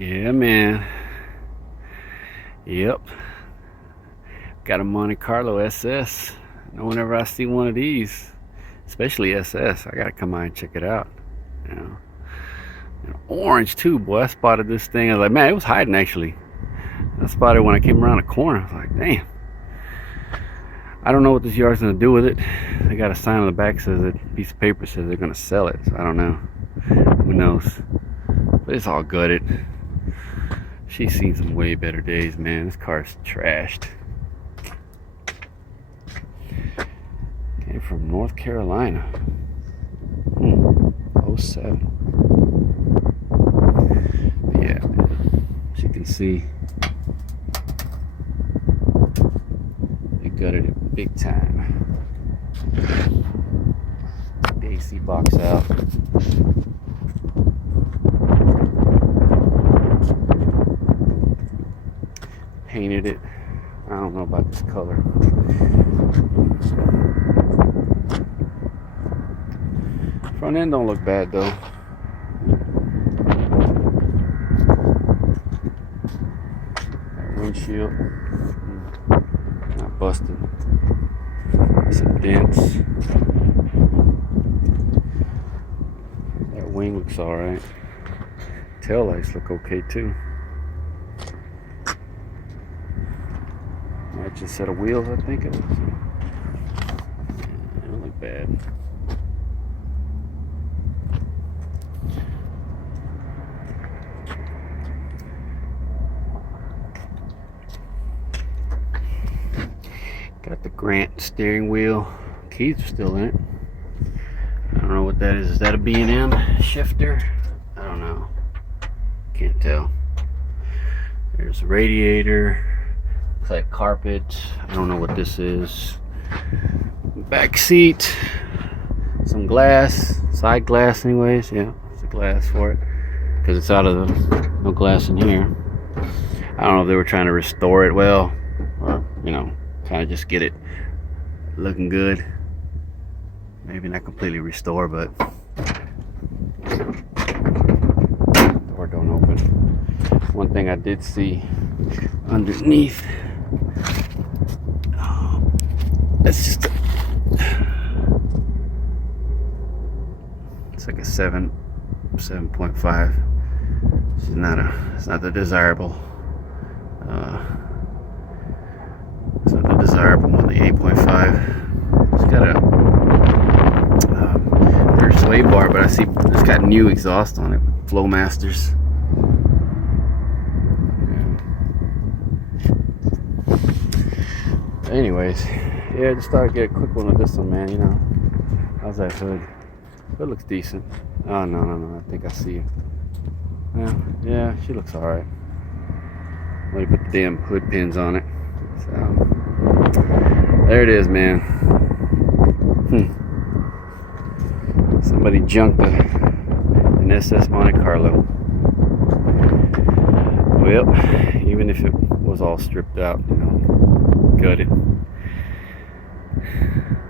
Yeah, man. Yep. Got a Monte Carlo SS. And whenever I see one of these, especially SS, I gotta come out and check it out. You know, and orange too, boy. I spotted this thing. I was like, man, it was hiding actually. I spotted it when I came around the corner. I was like, damn. I don't know what this yard's gonna do with it. They got a sign on the back that says a piece of paper says they're gonna sell it. So I don't know. Who knows? But it's all gutted. She's seen some way better days, man. This car's trashed. Came from North Carolina. 07. Yeah, man. As you can see, they gutted it big time. The AC box out. Painted it. I don't know about this color. Front end don't look bad though. That windshield not busted. Some dents. That wing looks alright. Tail lights look okay too. Matching set of wheels, I think it was. They don't look bad. Got the Grant steering wheel. Keys are still in it. I don't know what that is. Is that a B&M shifter? I don't know. Can't tell. There's a radiator. Looks like carpet. I don't know what this is. Back seat. Some glass. Side glass anyways. Yeah, it's a glass for it. Because it's out of the... no glass in here. I don't know if they were trying to restore it well. Or, you know, kind of just get it looking good. Maybe not completely restore, but door don't open. One thing I did see underneath, that's just it's like a 7.5. It's not the desirable it's not the desirable one, the 8.5. It's got a rear sway bar, but I see it's got new exhaust on it, Flowmasters. Yeah. Anyways, yeah, just thought I'd get a quick one of this one, man. You know, how's that hood? Hood looks decent. Oh no, I think I see it. Yeah, she looks all right. Let me put the damn hood pins on it. So there it is, man. Somebody junked an SS Monte Carlo. Well, even if it was all stripped out, you know, gutted. I'm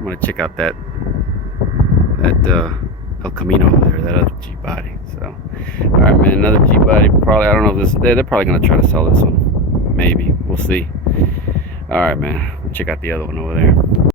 gonna check out that El Camino over there, that other Jeep body. So, all right, man, another Jeep body. Probably, I don't know if this. They're probably gonna try to sell this one. Maybe, we'll see. All right, man. Check out the other one over there.